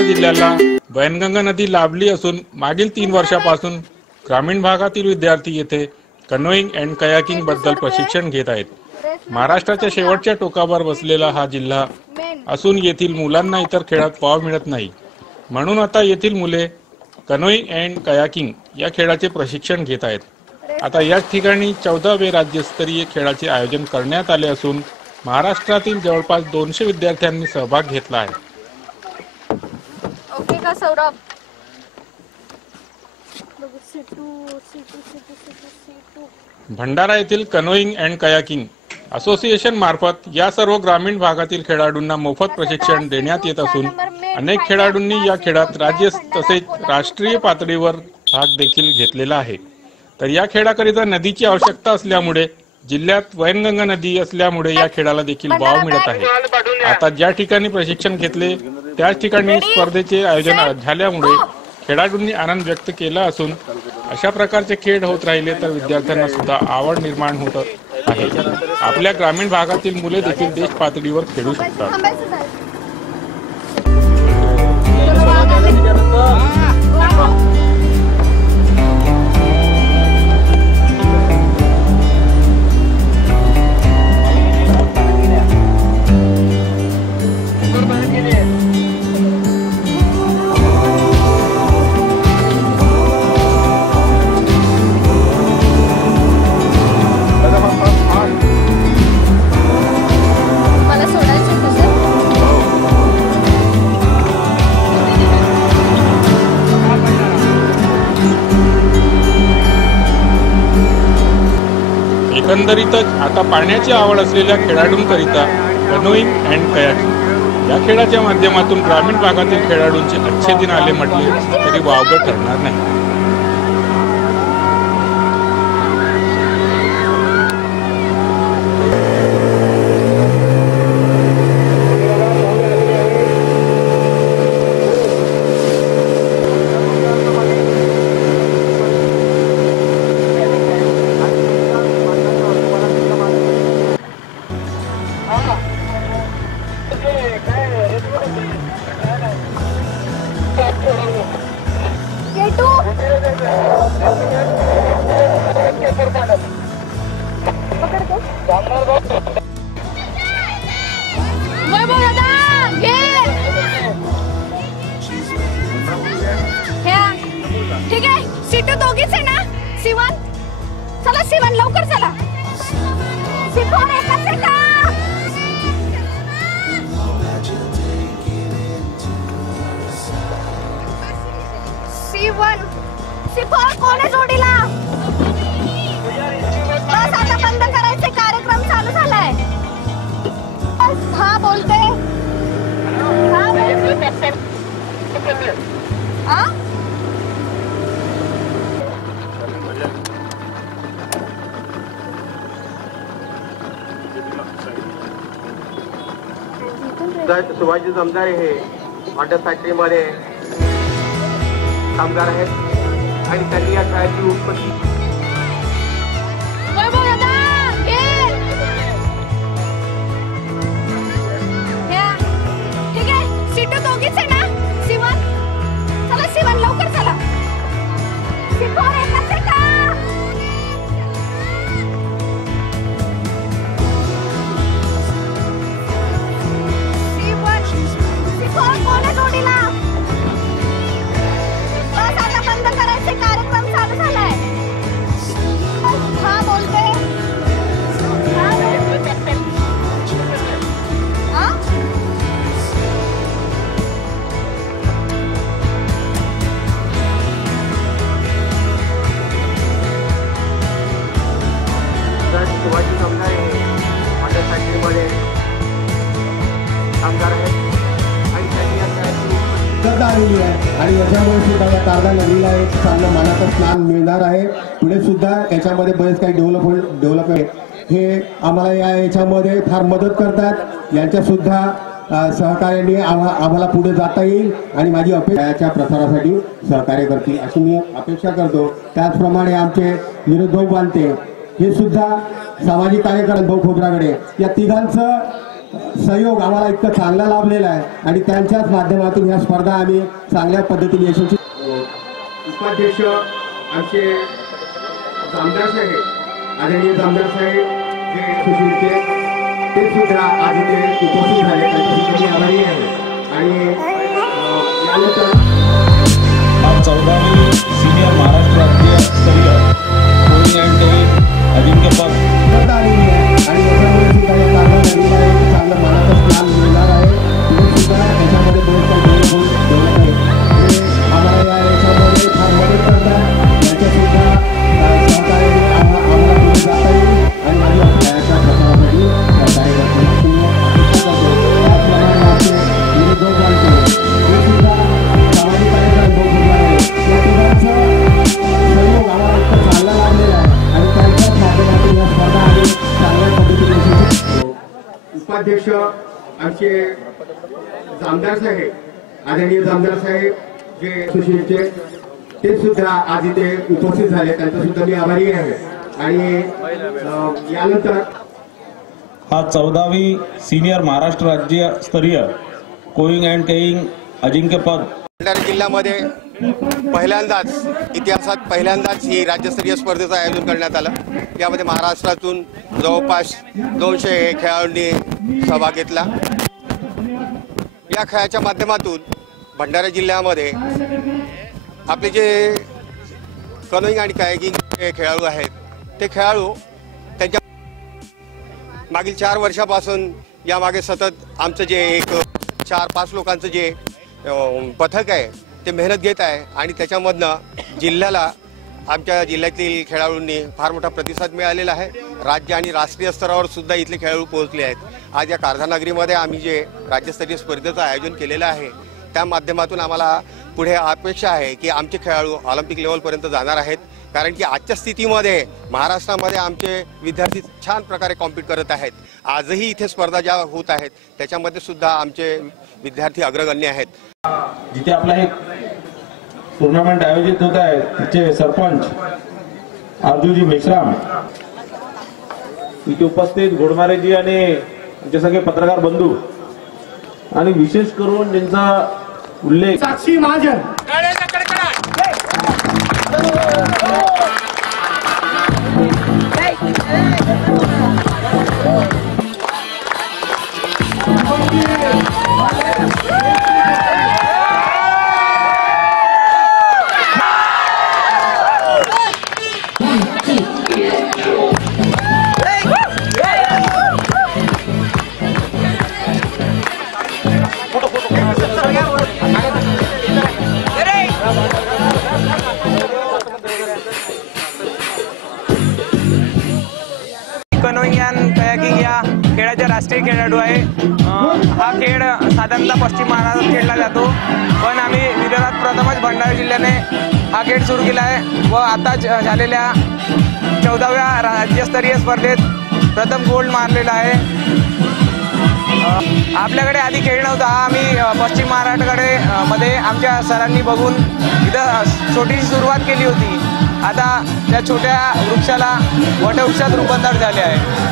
भंडारा जिल्ह्याला वैनगंगा नदी लाभली असून मागील 3 वर्षापासून ग्रामीण भागातील विद्यार्थी येथे कनोईंग अँड कयाकिंग बद्दल प्रशिक्षण घेत आहेत। महाराष्ट्राच्या शेवटच्या टोकावर बसलेला हा जिल्हा असून येथील मुलांना इतर खेळात वाव मिळत नाही, म्हणून आता येथील मुले कनोईंग अँड कयाकिंग या खेळाचे प्रशिक्षण घेत आहेत। आता याच ठिकाणी 14वे राज्यस्तरीय खेळाचे आयोजन करण्यात आले असून महाराष्ट्रातील जवळपास 200 विद्यार्थ्यांनी सहभाग घेतला आहे। ओके का सौरभ? भंडारा येथील कनोईंग अँड कयाकिंग असोसिएशन मार्फत या सर्व ग्रामीण भागातील खेळाडूंना मोफत प्रशिक्षण देण्यात येत असून अनेक खेळाडूंनी या खेळात राज्य तसेच राष्ट्रीय पातळीवर भाग देखील घेतलेला आहे। तर या खेळाकरिता नदीची आवश्यकता असल्यामुळे जिल्ह्यात वैनगंगा नदी असल्यामुळे या खेळाला देखील वाव मिळत आहे। आता ज्या ठिकाणी प्रशिक्षण घेतले त्याच ठिकाणी स्पर्धेचे आयोजन झाल्यामुळे खेळाडूंनी आनंद व्यक्त केला असून अशा प्रकारचे खेळ होत राहिले तर विद्यार्थ्यांना सुद्धा आवड निर्माण होत आहे। आपल्या ग्रामीण भागातील मुले देखील देश पातळीवर खेळू शकतात। एकंदरीतच आता पाण्याची आवड असलेल्या खेळाडूंकरिता कनोईंग अँड कयाकिंग या खेळाच्या माध्यमातून ग्रामीण भागातील खेळाडूंचे अच्छे दिन आले म्हटले तरी वावगं ठरणार नाही। ठीक आहे, सीटू दोघीच आहे ना? शिवन चला, शिवन लवकर चला। शिफोर एकच आहे का? शिवन शिफोर कोण आहे जोडीला? बस आता बंद करायचे, कार्यक्रम चालू झालाय। हा बोलते, हा बोलते। हा शिवाजी जमदारे हे हॉटेल फॅक्टरीमध्ये कामगार आहेत आणि त्यांनी या खेळाची उत्पत्ती ठीक आहे, सीटू दोघीच आहे ना? शिवन चला, शिवन लवकर चला। शिफोर एकच आहे का? कोण आहे जोडीला? बस आता बंद करायचे, कार्यक्रम चालू झालाय। हा बोलते, हा बोलते। हा शिवाजी जमदारे हॉटेल फॅक्टरीमध्ये कामगार आहेत आलेली आहे आणि याच्यामुळे सुद्धा या कारदा नदीला एक चांगलं मानाचं स्नान मिळणार आहे। पुढे सुद्धा याच्यामध्ये बरेच काही डेव्हलपमेंट हे आम्हाला याच्यामध्ये फार मदत करतात। यांच्या सुद्धा सहकार्याने आम्हाला पुढे जाता येईल आणि माझी अपेक्षा प्रसारासाठी सहकार्य करतील अशी मी अपेक्षा करतो। त्याचप्रमाणे आमचे विनोद भाऊ बांते हे सुद्धा सामाजिक कार्यकर्ते भाऊ खोबरागडे या तिघांचं सहयोग आम्हाला इतकं चांगला लाभलेला आहे आणि त्यांच्याच माध्यमातून ह्या स्पर्धा आम्ही चांगल्या पद्धतीने यशस्वी. उपाध्यक्ष आमचे जामदार साहेब आदरणीय जामदार साहेब जे सुशीलचे ते सुद्धा आज इथे उपस्थित झाले त्यांच्यासाठी आभारी आहे. आणि यानंतर 14वी सिनियर महाराष्ट्र राज्य स्तरीय कोळी अँड टेनिस अजिंक्यपद स्पर्धा आलेली आहे आणि याच्यामुळे सुद्धा या कारभार नगरीला एक चांगलं मानाचं स्थान मिळणार आहे. पुढे सुद्धा याच्यामध्ये बरेच काही डेव्हलप आहे हे आम्हाला या याच्यामध्ये फार मदत करतात. याच्या सुद्धा सहकार्याने आम्हाला पुढे जाता येईल आणि माझ्या खेळाच्या प्रसारासाठी कार्यकर्त्यांना पूर्ण अपेक्षा करतो. त्याचप्रमाणे आमचे विरोधक बांधतो हे सुद्धा सामाजिक कार्यक्रम बघू शकणार आहे. या तिघांचं सहयोग आम्हाला इतकं चांगला लाभलेला आहे आणि त्यांच्याच माध्यमातून या स्पर्धा आम्ही चांगल्या पद्धतीने यशस्वी. उपाध्यक्ष आमचे जामदार साहेब आदरणीय जामदार साहेब जे सुशीलचे ते सुद्धा आज इथे उपस्थित झाले त्यांचा सुद्धा मी आभारी आहे. आणि यानंतर हा 14वी सिनियर महाराष्ट्र राज्य स्तरीय कोळी अँड टेनिस अजिंक्यपद भंडारा जिल्ह्यामध्ये पहिल्यांदाच इतिहासात पहिल्यांदाच ही राज्यस्तरीय स्पर्धेचं आयोजन करण्यात आलं. यामध्ये महाराष्ट्रातून जवळपास 200 खेळाडूंनी सहभाग घेतला. या खेळाच्या माध्यमातून भंडारा जिल्ह्यामध्ये आपले जे कनोइंग आणि कायाकिंग खेळाडू आहेत ते खेळाडू त्यांच्या मागील 4 वर्षापासून यामागे सतत आमचं जे एक 4-5 लोकांचं जे पथक आहे ते मेहनत घेत आहे आणि त्याच्यामधनं जिल्ह्याला आमच्या जिल्ह्यातील खेळाडूंनी फार मोठा प्रतिसाद मिळालेला आहे. राज्य आणि राष्ट्रीय स्तरावर सुद्धा इथले खेळाडू पोहोचले आहेत. आज या कारधानगरीमध्ये आम्ही जे राज्यस्तरीय स्पर्धेचं आयोजन केलेलं आहे त्या माध्यमातून आम्हाला पुढे अपेक्षा आहे की आमचे खेळाडू ऑलिम्पिक लेवलपर्यंत जाणार आहेत. कारण की आजच्या स्थितीमध्ये महाराष्ट्रामध्ये आमचे विद्यार्थी छान प्रकारे कॉम्पीट करत आहेत. आजही इथे स्पर्धा ज्या होत आहेत त्याच्यामध्ये सुद्धा आमचे विद्यार्थी अग्रगण्य आहेत. जिथे आपला एक टूर्नामेंट आयोजित होत आहे तिचे सरपंच अर्जुजी मेश्राम इथे उपस्थित घोडमारेजी आणि आमचे सगळे पत्रकार बंधू आणि विशेष करून ज्यांचा उल्लेख साक्षी महाजन कयाकिंग या खेळाचा राष्ट्रीय खेळाडू आहे. हा खेळ साधारणतः पश्चिम महाराष्ट्रात खेळला जातो पण आम्ही विदर्भात प्रथमच भंडारा जिल्ह्याने हा खेळ सुरू केला आहे व आता झालेल्या 14व्या राज्यस्तरीय स्पर्धेत प्रथम गोल्ड मारलेला आहे. आपल्याकडे आधी खेळ नव्हता. हा आम्ही पश्चिम महाराष्ट्राकडे मध्ये आमच्या सरांनी बघून इथं छोटीशी सुरुवात केली होती. आता त्या छोट्या वृक्षाला वटवृक्षात रूपांतर झाले आहे.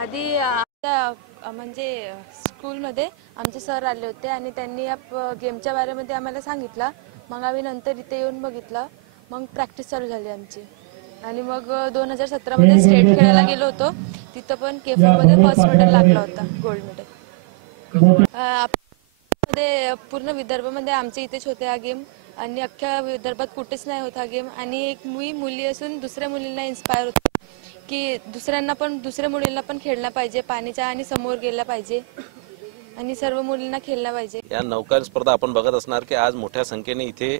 आधी म्हणजे स्कूलमध्ये आमचे सर आले होते आणि त्यांनी या गेमच्या बारेमध्ये आम्हाला सांगितलं. मग आम्ही नंतर इथे येऊन बघितलं. मग प्रॅक्टिस चालू झाली आमची आणि मग 2017मध्ये स्टेट खेळायला गेलो होतो. तिथं पण केफमध्ये फर्स्ट मेडल लागला होता, गोल्ड मेडल. मध्ये पूर्ण विदर्भामध्ये आमच्या इथेच होते हा गेम आणि अख्ख्या विदर्भात कुठेच नाही होता गेम. आणि एक मुली असून दुसऱ्या मुलींना इन्स्पायर होते की दुसऱ्या मुलींना पण खेळला पाहिजे पाण्याच्या आणि समोर गेला पाहिजे आणि सर्व मुलींना खेळला पाहिजे. या नौका स्पर्धा आपण बघत असणार की आज मोठ्या संख्येने इथे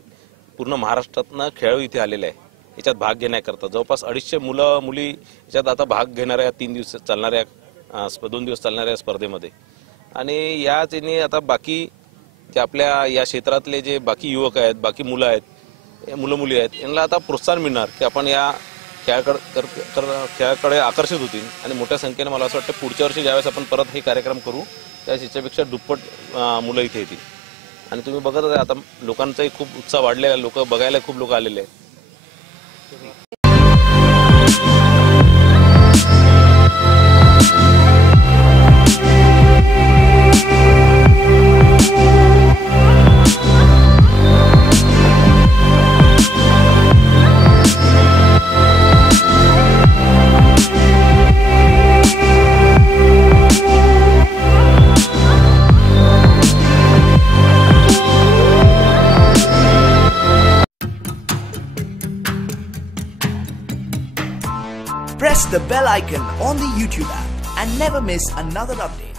पूर्ण महाराष्ट्रातनं खेळाडू इथे आलेले आहे. याच्यात भाग घेण्याकरता जवळपास 250 मुलं मुली याच्यात आता भाग घेणाऱ्या 2 दिवस चालणाऱ्या स्पर्धेमध्ये. आणि याच याने आता बाकी जे आपल्या या क्षेत्रातले जे बाकी युवक आहेत, बाकी मुलं आहेत, मुलं मुली आहेत, यांना आता प्रोत्साहन मिळणार की आपण या खेळाकडे आकर्षित होतील आणि मोठ्या संख्येने मला असं वाटतं पुढच्या वर्षी ज्यावेळेस आपण परत हे कार्यक्रम करू त्याच्यापेक्षा दुप्पट मुलं इथे येतील. आणि तुम्ही बघत आहे आता लोकांचाही खूप उत्साह वाढलेला आहे. लोक बघायला खूप लोक आलेले आहेत. the bell icon on the YouTube app and never miss another update.